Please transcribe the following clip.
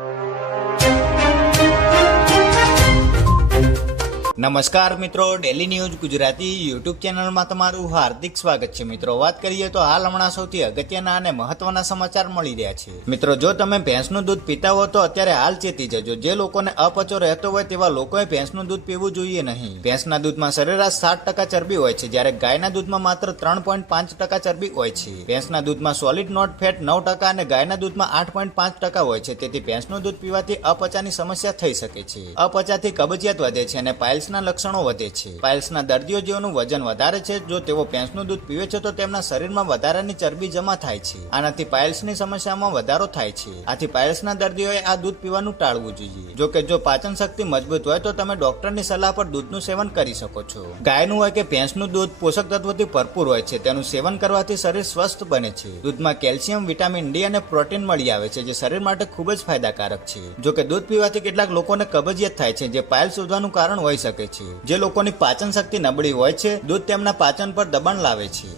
you. નમસ્કાર મિત્રો daily news Gujarati YouTube ચેનલમાં તમારું હાર્દિક સ્વાગત છે. મિત્રો, વાત કરીએ તો હાલ હમણાં સૌથી અગત્યના અને મહત્વના સમાચાર મળી રહ્યા છે. મિત્રો, જો તમે ભેંસનું દૂધ પીતા હો તો અત્યારે હાલ ચેતી જજો. જે લોકોને અપચો રહેતો હોય તેવા લોકોએ ભેંસનું દૂધ પીવું જોઈએ નહીં. ભેંસના દૂધમાં સરેરાશ સાત ટકા ચરબી હોય છે, જ્યારે ગાયના દૂધમાં માત્ર ત્રણ પોઈન્ટ પાંચ ટકા ચરબી હોય છે. ભેંસના દૂધમાં સોલિડ નોટ ફેટ નવ ટકા અને ગાયના દૂધમાં આઠ પોઈન્ટ પાંચ ટકા હોય છે. તેથી ભેંસનું દૂધ પીવાથી અપચાની સમસ્યા થઈ શકે છે. અપચાથી કબજિયાત વધે છે અને પાઇલ્સના લક્ષણો વધે છે. પાઇલ્સના દર્દીઓ જેઓનું વજન વધારે છે, જો તેઓ ભેંસનું દૂધ પીવે છે, તો તેમના શરીરમાં વધારાની ચરબી જમા થાય છે. આનાથી પાઇલ્સની સમસ્યામાં વધારો થાય છે. આથી પાઇલ્સના દર્દીઓએ આ દૂધ પીવાનું ટાળવું જોઈએ. જો કે જો પાચન શક્તિ મજબૂત હોય, તો તમે ડોક્ટરની સલાહ પર દૂધનું સેવન કરી શકો છો. ગાયનું હોય કે ભેંસનું દૂધ પોષક તત્વોથી ભરપૂર હોય છે, તેનું સેવન કરવાથી શરીર સ્વસ્થ બને છે. દૂધમાં કેલ્શિયમ, વિટામિન ડી અને પ્રોટીન મળી આવે છે, જે શરીર માટે ખૂબ જ ફાયદાકારક છે. જો કે દૂધ પીવાથી કેટલાક લોકોને કબજિયાત થાય છે, જે પાઇલ્સ શોધવાનું કારણ હોઈ શકે છે. જે લોકોની પાચન શક્તિ નબળી હોય છે, દૂધ તેમના પાચન પર દબાણ લાવે છે.